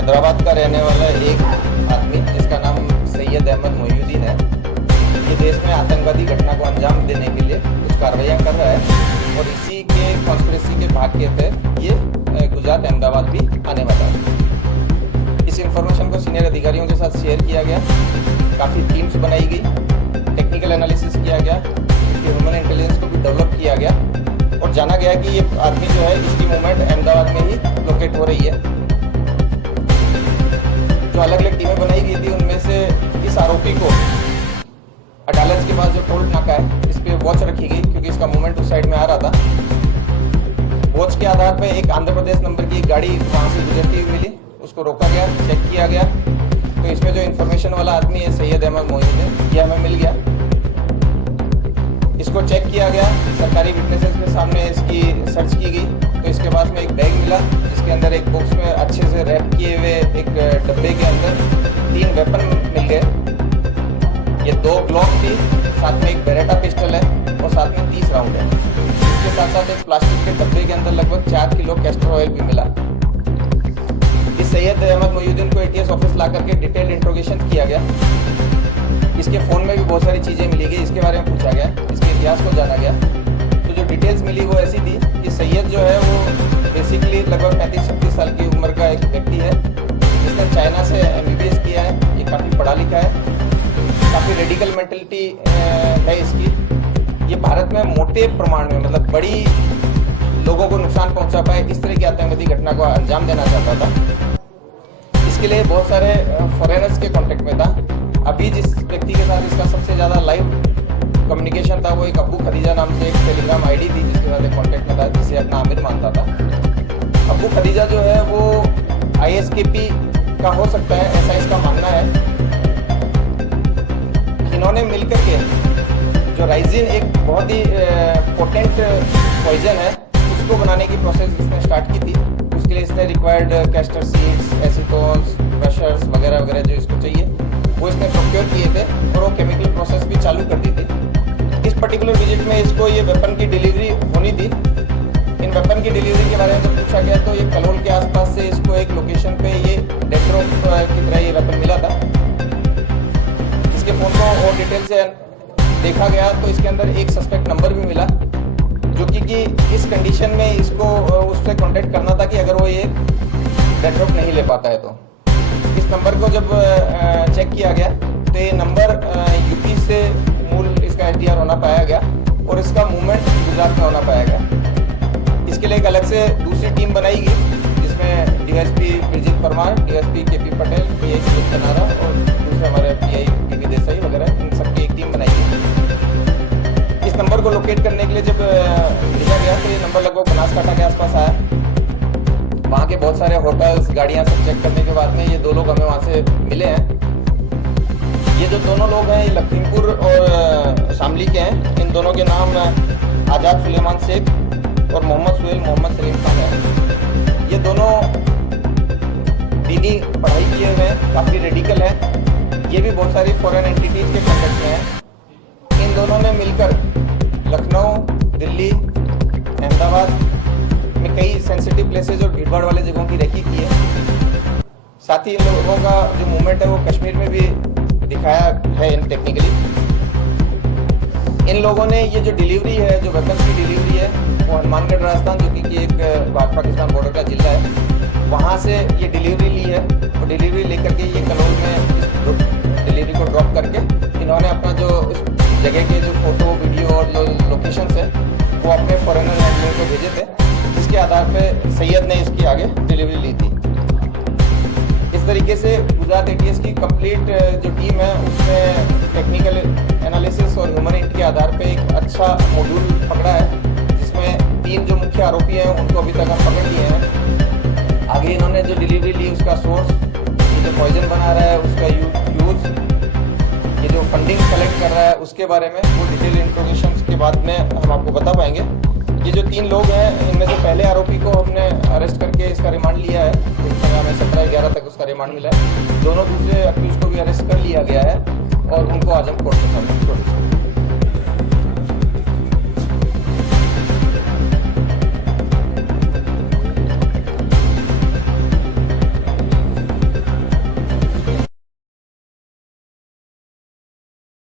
हैदराबाद का रहने वाला एक आदमी जिसका नाम सैयद अहमद मोहिउद्दीन है, ये देश में आतंकवादी घटना को अंजाम देने के लिए कुछ कार्रवाइयाँ कर रहा है और इसी के कॉन्स्पिरेसी के भाग के तहत ये गुजरात अहमदाबाद भी आने वाला है। इस इंफॉर्मेशन को सीनियर अधिकारियों के साथ शेयर किया गया, काफ़ी टीम्स बनाई गई, टेक्निकल एनालिसिस किया गया, ह्यूमन इंटेलिजेंस को भी डेवलप किया गया और जाना गया कि ये आदमी जो है इसकी मूवमेंट अहमदाबाद में ही लोकेट हो रही है। जो अलग अलग टीमें बनाई गई थी उनमें से इस आरोपी को अडालज के पास जो टोल नाका है इस पे वॉच रखी गई क्योंकि इसका मूवमेंट उस साइड में आ रहा था। वॉच के आधार पर एक आंध्र प्रदेश नंबर की गाड़ी वहां से गुजरती हुई मिली, उसको रोका गया, चेक किया गया तो इसमें जो इन्फॉर्मेशन वाला आदमी है सैयद अहमद मोहिउद्दीन, ये हमें मिल गया। इसको चेक किया गया, सरकारी विटनेसेस के सामने इसकी सर्च की गई तो इसके पास में एक बैग मिला जिसके अंदर एक बॉक्स में अच्छे से रैप किए हुए एक डब्बे के अंदर 3 वेपन मिल गए। ये 2 ग्लॉक थी, साथ में एक बेरेटा पिस्टल है और साथ में 30 राउंड है। इसके साथ साथ एक प्लास्टिक के डब्बे के अंदर लगभग 4 किलो कैस्टर ऑयल भी मिला। इस सैयद अहमद मोहिउद्दीन को एटीएस ऑफिस ला करके डिटेल इंट्रोगेशन किया गया। इसके फ़ोन में भी बहुत सारी चीज़ें मिली गई, इसके बारे में पूछा गया, इसके इतिहास को जाना गया। तो जो डिटेल्स मिली वो ऐसी थी कि सैयद जो है वो बेसिकली लगभग 35-36 साल की उम्र का एक व्यक्ति है जिसने चाइना से MBBS किया है। ये काफ़ी पढ़ा लिखा है, काफ़ी रेडिकल मेंटलिटी है इसकी। ये भारत में मोटे प्रमाण में मतलब बड़ी लोगों को नुकसान पहुंचा पाए इस तरह की आतंकवादी घटना को अंजाम देना चाहता था। इसके लिए बहुत सारे फॉरेनर्स के कांटेक्ट में था। अभी जिस व्यक्ति के साथ इसका सबसे ज़्यादा लाइव कम्युनिकेशन था वो एक अब्बू खदीजा नाम से एक टेलीग्राम आईडी थी जिसके साथ एक कॉन्टेक्ट में था, जिसे अपना आमिर मानता था। अब्बू खदीजा जो है वो ISKP का हो सकता है, ऐसा इसका मानना है। इन्होंने मिलकर के जो राइजिन एक बहुत ही पोटेंट पॉइजन है उसको बनाने की प्रोसेस इसने स्टार्ट की थी। उसके लिए इसने रिक्वायर्ड कैस्टर सीड्स, एसीटोन्स, क्रशर्स वगैरह वगैरह जो इसको चाहिए वो इसने प्रोक्योर किए थे और वो केमिकल प्रोसेस भी चालू कर दी थी। इस पर्टिकुलर विजिट में इसको ये वेपन की डिलीवरी होनी थी। इन वेपन की डिलीवरी के बारे में जब पूछा गया तो ये कलोल के आसपास से इसको एक लोकेशन पे ये डेड ड्रॉप की तरह ये वेपन मिला था। इसके फ़ोन को और डिटेल से देखा गया तो इसके अंदर एक सस्पेक्ट नंबर भी मिला जो कि इस कंडीशन में इसको उससे कांटेक्ट करना था कि अगर वो ये डेड ड्रॉप नहीं ले पाता है तो। इस नंबर को जब चेक किया गया तो ये नंबर यूपी से मूल इसका SDR होना पाया गया और इसका मूवमेंट गुजरात में होना पाया गया। इसके लिए एक अलग से दूसरी टीम बनाई गई जिसमें DSP Birjit Parmar, DSP KP Patel, PI Sunil कनारा और दूसरे हमारे PI PV देसाई वगैरह, इन सबकी एक टीम बनाई गई। इस नंबर को लोकेट करने के लिए जब भेजा गया तो ये नंबर लगभग बनासकांठा के आसपास आया। वहाँ के बहुत सारे होटल्स, गाड़ियाँ सब चेक करने के बाद में ये 2 लोग हमें वहाँ से मिले हैं। ये जो दोनों लोग हैं ये लखीमपुर और शामली के हैं। इन दोनों के नाम आज़ाद सुलेमान शेख और मोहम्मद सुहेल मोहम्मद सलीम खान है। ये दोनों दीनी पढ़ाई किए हुए हैं, काफ़ी रेडिकल हैं। ये भी बहुत सारी फॉरेन एंटिटीज़ के कॉन्टेक्ट में हैं। इन दोनों ने मिलकर लखनऊ, दिल्ली, अहमदाबाद में कई सेंसिटिव प्लेसेस और भीड़भाड़ वाले जगहों की रेकी की है। साथ ही इन लोगों का जो मूवमेंट है वो कश्मीर में भी दिखाया है टेक्निकली। इन लोगों ने ये जो डिलीवरी है, जो वेपन्स की डिलीवरी है वो हनुमानगढ़ राजस्थान जो कि एक भारत पाकिस्तान बॉर्डर का जिला है, वहाँ से ये डिलीवरी ली है और डिलीवरी लेकर के ये कलोल में डिलीवरी को ड्रॉप करके इन्होंने अपना जो उस जगह के जो फोटो, वीडियो और लोकेशन है वो अपने फॉरेनर हैंडलर को भेजे थे, जिसके आधार पे सैयद ने इसकी आगे डिलीवरी ली थी। इस तरीके से गुजरात ATS की कंप्लीट जो टीम है उसने टेक्निकल एनालिसिस और ह्यूमन इंट के आधार पे एक अच्छा मॉड्यूल पकड़ा है जिसमें 3 जो मुख्य आरोपी हैं उनको अभी तक हम पकड़ लिए हैं। आगे इन्होंने जो डिलीवरी ली उसका सोर्स, ये जो पॉइजन बना रहा है उसका यूज, ये जो फंडिंग कलेक्ट कर रहा है उसके बारे में वो डिटेल इंट्रोगेशन के बाद में हम आपको बता पाएंगे। ये जो 3 लोग हैं इनमें से पहले आरोपी को हमने अरेस्ट करके इसका रिमांड लिया है, इस समय हमें 17-11 तक उसका रिमांड मिला है। दोनों दूसरे अक्यूज को भी अरेस्ट कर लिया गया है और उनको आजम कोर्ट में प्रोड्यूस